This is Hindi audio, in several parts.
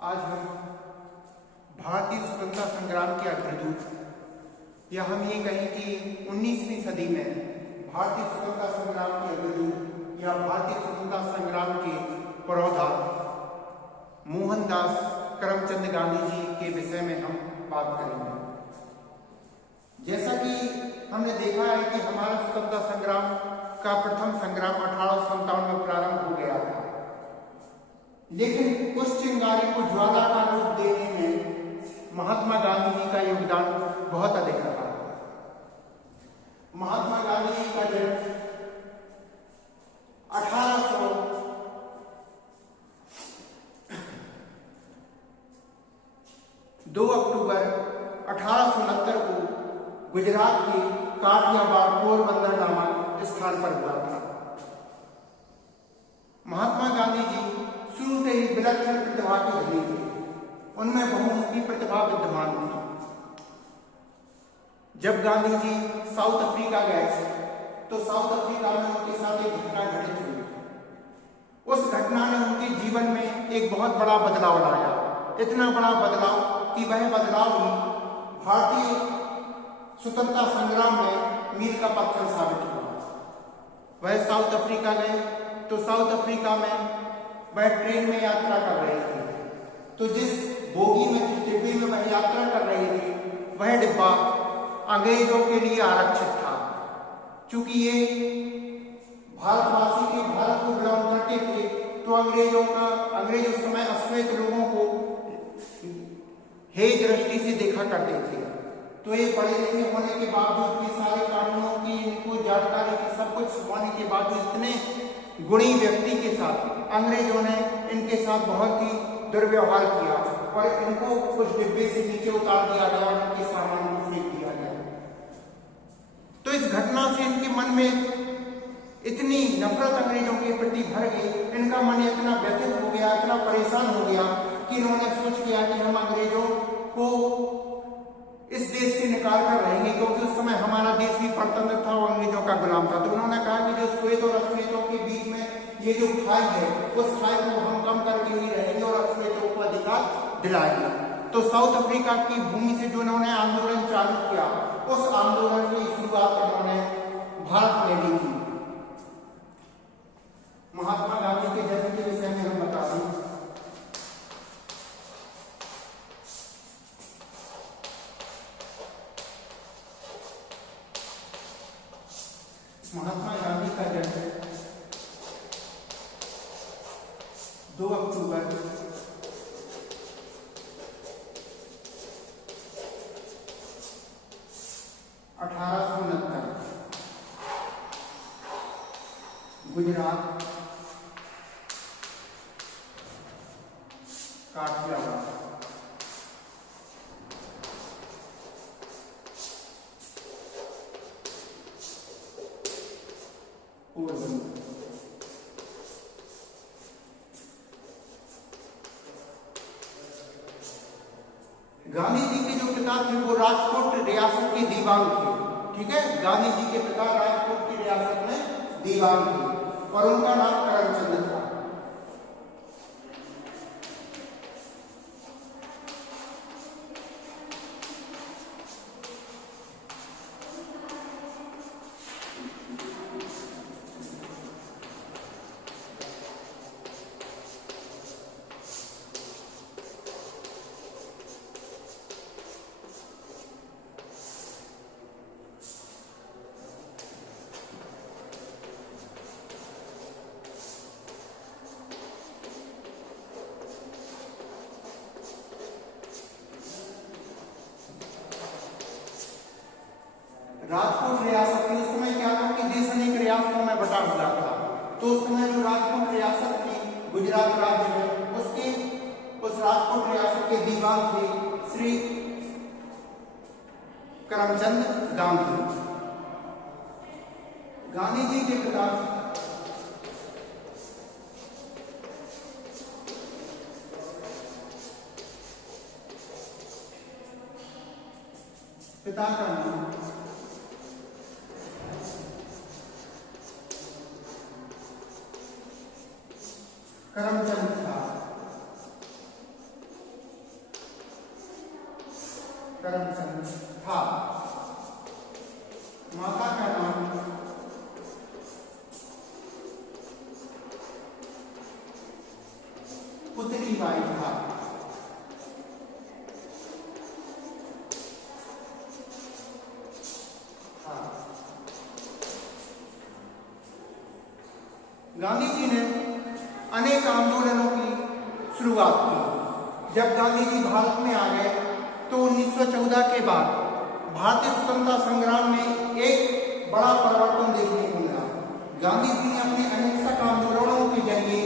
आज हम भारतीय स्वतंत्रता संग्राम के अग्रदूत या हम ये कहें कि 19वीं सदी में भारतीय स्वतंत्रता संग्राम के अग्रदूत या भारतीय स्वतंत्रता संग्राम के पुरोधा मोहनदास करमचंद गांधी जी के विषय में हम बात करेंगे। जैसा कि हमने देखा है कि हमारा स्वतंत्रता संग्राम का प्रथम संग्राम 1857 में प्रारंभ हो गया था, लेकिन उस चिंगारी को ज्वाला का रूप देने में महात्मा गांधी जी का योगदान बहुत अधिक रहा। महात्मा गांधी जी का जन्म 2 अक्टूबर 1869 को गुजरात के काठियावाड़ पोरबंदर नामक स्थान पर हुआ था। महात्मा गांधी जी शुरू से ही विलक्षण प्रतिभा के धनी थे। उनमें बहुमुखी प्रतिभा विद्यमान थी। जब गांधी जी साउथ अफ्रीका गए थे तो साउथ अफ्रीका में उनके साथ एक घटना घटित हुई। उस घटना ने उनके जीवन में एक बहुत बड़ा बदलाव लाया, इतना बड़ा बदलाव कि वह बदलाव ही भारतीय स्वतंत्रता संग्राम में मील का पत्थर साबित हुआ। वह साउथ अफ्रीका गए तो साउथ अफ्रीका में वह ट्रेन में यात्रा कर रहे थे, तो जिस बोगी में, जिस डिब्बे में वह यात्रा कर रहे थे, वह डिब्बा अंग्रेजों के लिए आरक्षित था। चूंकि ये भारतवासी के भारत को बिलोंग करते थे, तो अंग्रेज उस समय अश्वेत लोगों को हेय दृष्टि से देखा करते थे। तो ये पढ़े लिखे होने के बावजूद भी, सारे कानूनों की इनको जानकारी की सब कुछ होने के बावजूद, इतने गुणी व्यक्ति के साथ अंग्रेजों ने इनके साथ बहुत ही दुर्व्यवहार किया और इनको कुछ डिब्बे से नीचे उतार दिया गया और इनके सामान को फेंक दिया गया। तो इस घटना से इनके मन में इतनी नफरत अंग्रेजों के प्रति भर गई, इनका मन इतना व्यथित हो गया, इतना परेशान हो गया कि इन्होंने सोच किया कि हम अंग्रेजों को इस देश से निकाल कर रहेंगे, क्योंकि उस समय हमारा देश भी परतंत्र था और अंग्रेजों का गुलाम था। तो उन्होंने कहा कि जो श्वेत और अश्वेतों के बीच में ये जो खाई है, उस खाई को हम कम करके ही रहेंगे और अश्वेतों को अधिकार दिलाएंगे। तो साउथ अफ्रीका की भूमि से जो इन्होंने आंदोलन चालू किया, उस आंदोलन की शुरुआत इन्होंने भारत में ली थी। महात्मा गांधी के जन्म के विषय में हम बता दें। महात्मा गांधी का जन्म 2 अक्टूबर 1869 गुजरात काठियावाड़ पोरबंदर। गांधी जी के जो पिता थे वो राजकोट रियासत के दीवान थे। ठीक है, गांधी जी के पिता राजकोट की रियासत में दीवान थे और उनका नाम करमचंद था। राजकोट रियासत थी। उस समय क्या था कि देश अनेक रियासतों में बटा हुआ था। तो उस समय जो राजकोट रियासत थी गुजरात राज्य में, उस राजकोट रियासत के दीवान थे श्री करमचंद गांधी। गांधी जी के पिता का नाम करमचंद था। करमचंद था। माता का नाम पुतलीबाई था। गांधी जी ने अनेक आंदोलनों की शुरुआत की। जब गांधी जी भारत में आ गए तो 1914 के बाद भारतीय स्वतंत्रता संग्राम में एक बड़ा परिवर्तन देखने को मिला। गांधी जी ने अपने अहिंसक आंदोलनों के जरिए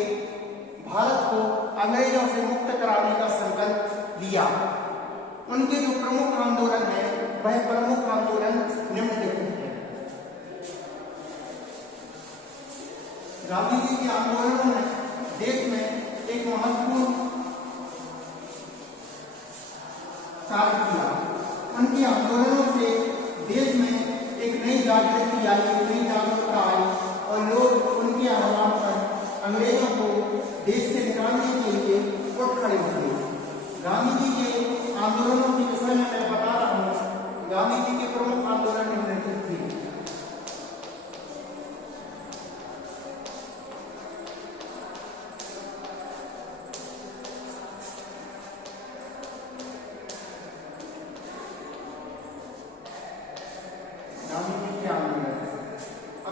भारत को अंग्रेजों से मुक्त कराने का संकल्प लिया। उनके जो प्रमुख आंदोलन है वह प्रमुख आंदोलन निम्नलिखित है। गांधी जी के आंदोलनों ने देश में एक महत्वपूर्ण कार्य किया। उनके आंदोलनों से देश में एक नई जागृति आई, एक नई जागरूकता आई और लोग उनके आह्वान पर अंग्रेजों को देश से निकालने के लिए उठ खड़े हुए। गांधी जी के आंदोलनों के विषय में मैं बता रहा हूँ। गांधी जी के प्रमुख आंदोलन निम्नलिखित थे।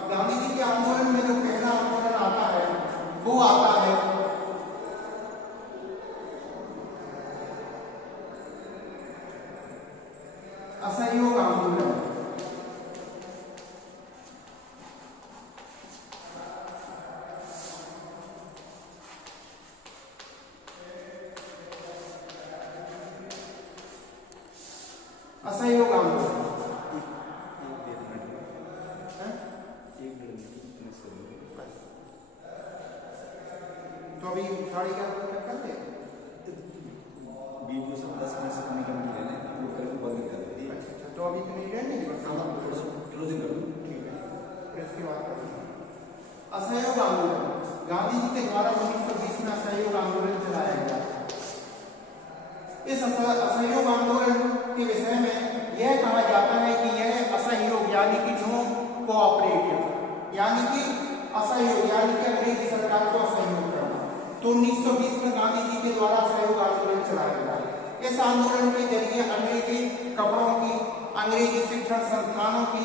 गांधी जी के आंदोलन में जो पहला आंदोलन आता है वो आता है असहयोग आंदोलन। असहयोग आंदोलन तो अभी साड़ी का कर दे वीडियो सब 10 मिनट से कम नहीं रहने वो करके बंद कर दी। अच्छा तो अभी तो नहीं रहने बस क्लोजिंग कर दूं। ठीक है फिर इसके बाद असहयोग आंदोलन। गांधी जी के द्वारा 1920 में असहयोग आंदोलन चलाया गया। इस असहयोग आंदोलन के विषय में यह कहा जाता है कि यह असहयोग यानी कि नो कोऑपरेटिव यानी कि असहयोग यानी कि अंग्रेजी सरकार को असहयोग करना। तो 1920 में गांधी जी के द्वारा असहयोग आंदोलन चलाया गया। इस आंदोलन के जरिए अंग्रेजी कपड़ों की, अंग्रेजी शिक्षण संस्थानों की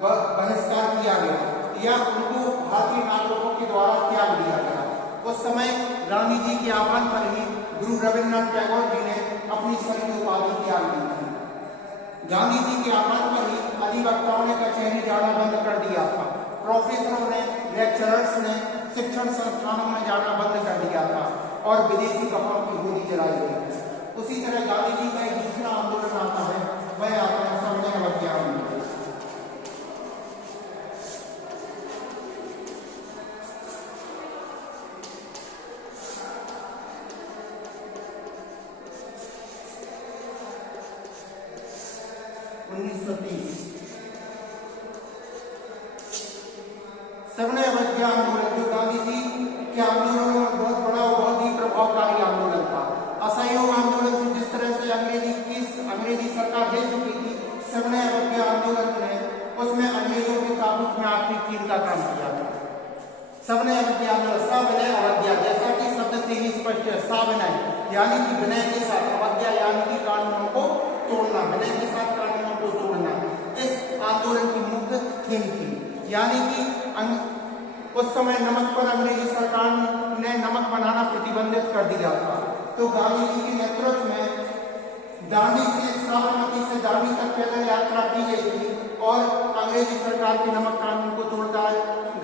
बहिष्कार किया गया या उनको भारतीय नागरिकों के द्वारा त्याग दिया गया। उस समय गांधी जी के आह्वान पर ही गुरु रविन्द्रनाथ टैगोर जी ने अपनी सभी उपाधि त्याग दी थी। गांधी जी के आह्वान पर ही अधिवक्ताओं ने कचहरी जाना बंद कर दिया था। प्रोफेसरों ने, लेक्चरर्स ने शिक्षण संस्थानों में जाना बंद कर दिया था और विदेशी कपड़ों की गोली जलाई गई थी। उसी तरह गांधी जी का एक दूसरा आंदोलन आता है, वह आता है सविनय अवज्ञा आंदोलन। सविनय अवज्ञा आंदोलन जो गांधी जी के आंदोलनों में बहुत बड़ा और बहुत ही प्रभावकारी आंदोलन था। असहयोग आंदोलन से जिस तरह से अंग्रेजी सरकार दे चुकी थी, सविनय अवज्ञा आंदोलन ने उसमें अंग्रेजों के ताबूत में आखिरी कील का काम किया था। सविनय अवज्ञा आंदोलन, सविनय अवज्ञा जैसा कि शब्द से ही स्पष्ट है, सविनय यानी कि विनय के साथ, अवज्ञा यानी कि कानूनों को तोड़ना, विनय के साथ कानूनों को तोड़ना इस आंदोलन की मुख्य थीम थी। यानी कि उस समय नमक पर अंग्रेजी सरकार ने नमक बनाना प्रतिबंधित कर दिया था। तो गांधी जी के नेतृत्व में दांडी से साबरमती से दांडी तक पैदल यात्रा की गई थी और अंग्रेजी सरकार के नमक कानून को तोड़कर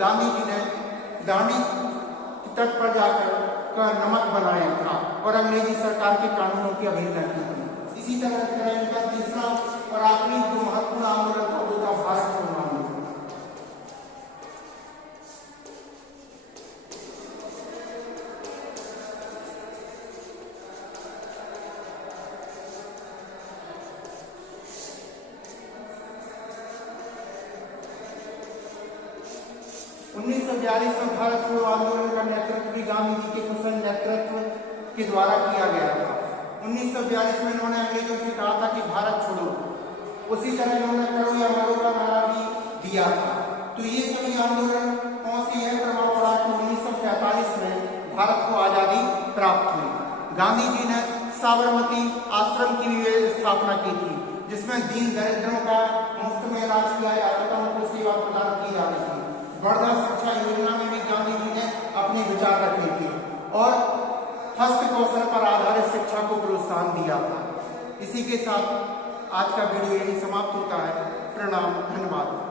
गांधी जी ने दांडी तट पर जाकर नमक बनाया था और अंग्रेजी सरकार के कानूनों की अवहेलना की थी। इसी तरह इनका तीसरा और आखिरी जो महत्वपूर्ण आंदोलन था वो था भारत छोड़ो आंदोलन। में भारत छोड़ो आंदोलन का नेतृत्व भी गांधी जी के कुशल नेतृत्व के द्वारा किया गया था। 1942 में इन्होंने अंग्रेजों से कहा था कि भारत छोड़ो। उसी तरह इन्होंने करो या मरो का नारा भी दिया था। तो ये सभी आंदोलनों से यह प्रभाव पड़ा कि 1947 में भारत को आजादी प्राप्त हुई। गांधी जी ने साबरमती आश्रम की भी स्थापना की थी, जिसमें दीन दरिद्रों का मुफ्त में इलाज किया जाता था, उनको सेवा प्रदान की जाती थी। वर्धा शिक्षा योजना में भी गांधी जी ने अपने विचार रखे थे और हस्त कौशल पर आधारित शिक्षा को प्रोत्साहन दिया था। इसी के साथ आज का वीडियो यही समाप्त होता है। प्रणाम, धन्यवाद।